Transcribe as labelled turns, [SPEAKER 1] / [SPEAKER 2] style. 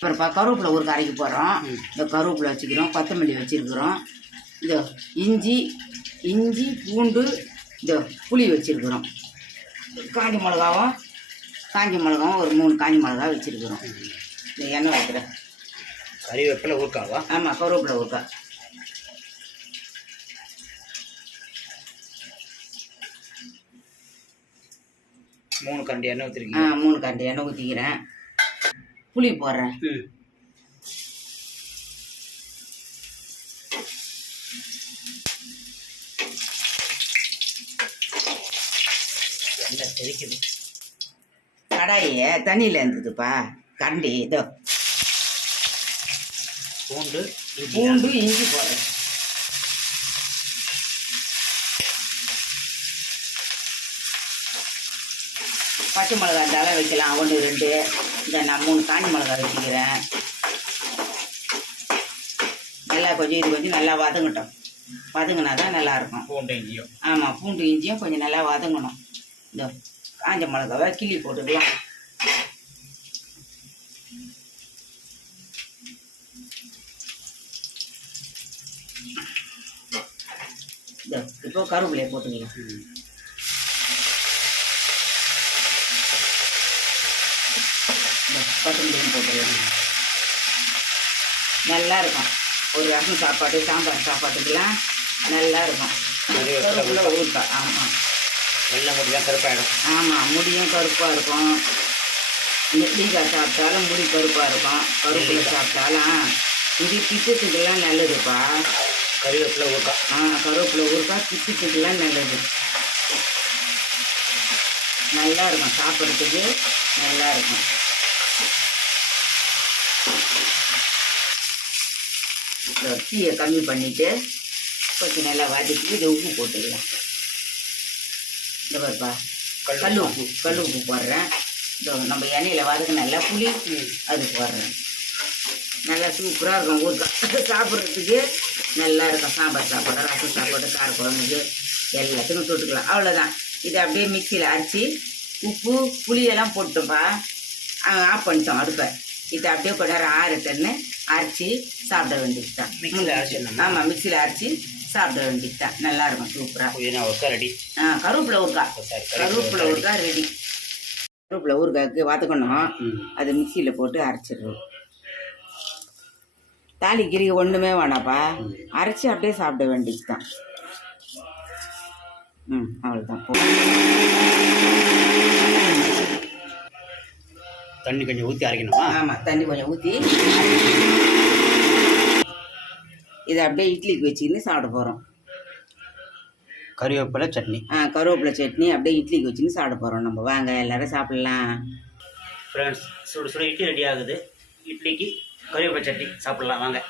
[SPEAKER 1] அப்புறம்ப்பா கருவேப்பிலை ஒரு கரைக்கு போடுறோம். இந்த கருவேப்பிலை வச்சுக்கிறோம். கொத்தமல்லி வச்சுருக்குறோம். இந்த இஞ்சி இஞ்சி பூண்டு இந்த புளி வச்சுருக்குறோம். காஞ்சி மிளகாவும் காஞ்சி மிளகாவும் ஒரு மூணு காஞ்சி மிளகா வச்சுருக்குறோம். இந்த எண்ணெய் வைக்கிறேன்
[SPEAKER 2] கறிவேப்பிலை ஊறுக்காவா
[SPEAKER 1] ஆமாம் கருவேப்பிலை ஊறுக்காய்
[SPEAKER 2] மூணு கண்டி எண்ணெய்
[SPEAKER 1] ஆ
[SPEAKER 2] ஊற்றிருக்கீங்க
[SPEAKER 1] மூணு கரண்டி எண்ணெய் ஊற்றிக்கிறேன் புளி போடுறேன்.
[SPEAKER 2] எண்ணெய் தெரிக்குது
[SPEAKER 1] கடாயை தண்ணியில் இருந்ததுப்பா. கரண்டி இதோ.
[SPEAKER 2] பூண்டு
[SPEAKER 1] பூண்டு இஞ்சி போடுறேன். பச்சை மிளகா தலை வைக்கலாம். ஒன்று ரெண்டு. இந்த நான் மூணு காஞ்சி மிளகா வச்சுக்கிறேன். நல்லா கொஞ்சம் இது கொஞ்சம் நல்லா வதங்கட்டும். வதங்கினா தான் நல்லாயிருக்கும்.
[SPEAKER 2] பூண்டு இஞ்சியும்.
[SPEAKER 1] ஆமாம் பூண்டு இஞ்சியும் கொஞ்சம் நல்லா வதங்கணும். இந்த காஞ்ச மிளகாவை கிள்ளி போட்டுக்கலாம். இந்த இப்போ கருவேப்பிலையை போட்டுக்கலாம்
[SPEAKER 2] ம்
[SPEAKER 1] இந்த கொத்தமல்லியும் போட்டுக்கலாம். நல்லா இருக்கும். ஒரு ரசம் சாப்பாடு சாம்பார் சாப்பாட்டுக்கெல்லாம் நல்லா இருக்கும். கருவேப்பிலை ஊறுக்காய் ஆமாம்
[SPEAKER 2] வெள்ளை முடி தான் கருப்பாயிடும்
[SPEAKER 1] ஆமாம் முடியும் கருப்பாக இருக்கும். நெல்லிக்காய் சாப்பிட்டாலும் முடி கருப்பாக இருக்கும். கருவேப்பிலை சாப்பிட்டாலும் இது பித்தத்துக்கெல்லாம் நல்லதுப்பா.
[SPEAKER 2] கறிவேப்பிலை ஊறுக்கா
[SPEAKER 1] ஆ கருவேப்பிலை ஊறுக்காய் பித்தத்துக்கெல்லாம் நல்லது. நல்லா இருக்கும். சாப்பிட்றதுக்கு நல்லா இருக்கும். தீயை கம்மி பண்ணிவிட்டு கொஞ்சம் நல்லா வதக்கி இது உப்பு போட்டுக்கலாம். இந்த பாருப்பா
[SPEAKER 2] கல்
[SPEAKER 1] உப்பு. கல் உப்பு போடுறேன். இதோ நம்ம எண்ணெயில் வதக்கினல்ல புளி
[SPEAKER 2] ம்.
[SPEAKER 1] அது போடுறேன். நல்லா சூப்பராக இருக்கும் ஊறுகாய் சாப்பிட்றதுக்கு நல்லா இருக்கும். சாம்பார் சாப்பாடு ரசம் சாப்பாடு கார குழம்புக்கு எல்லாத்துக்கும் தொட்டுக்கலாம். அவ்வளோதான் இதை அப்படியே மிக்சியில் அரைச்சி உப்பு புளியெல்லாம் போட்டுப்பா ஆஃப் பண்ணிட்டோம் அடுப்பை. இதை அப்படியே கொஞ்ச நேரம் ஆறட்டுன்னு அரைச்சி சாப்பிட வேண்டியது தான்
[SPEAKER 2] மிக்ஸியில் அரைச்சிடணுமா
[SPEAKER 1] ஆமாம் மிக்சியில் அரைச்சி சாப்பிட வேண்டியது தான் நல்லா இருக்கும் சூப்பராக
[SPEAKER 2] ஒர்க்கா ரெடி
[SPEAKER 1] ஆ கருவேப்பிலை
[SPEAKER 2] சரி
[SPEAKER 1] கருவேப்பிலை ஊறுகாய் ரெடி கருவேப்பிலை ஊறுகாய்க்கு வதக்கணும். அதை மிக்சியில் போட்டு அரைச்சிடுறோம் தாலி கிரி ஒன்றுமே வேணாப்பா அரைச்சி அப்படியே சாப்பிட வேண்டியது தான் ம் அவ்வளோதான்
[SPEAKER 2] தண்ணி கொஞ்சம் ஊற்றி அரைக்கணுமா?
[SPEAKER 1] ஆமாம் தண்ணி கொஞ்சம் ஊற்றி இதை அப்படியே இட்லிக்கு வச்சுக்கின்னு சாப்பிட போகிறோம்
[SPEAKER 2] கறிவேப்பிலை சட்னி.
[SPEAKER 1] ஆ கருவேப்பிலை சட்னி அப்படியே இட்லிக்கு வச்சுன்னு சாப்பிட போகிறோம் நம்ம வாங்க எல்லாரும் சாப்பிட்லாம்.
[SPEAKER 2] ஃப்ரெண்ட்ஸ் சுடு சுடு இட்லி ரெடி ஆகுது. இட்லிக்கு கறிவேப்பிலை சட்னி சாப்பிட்லாம். வாங்க.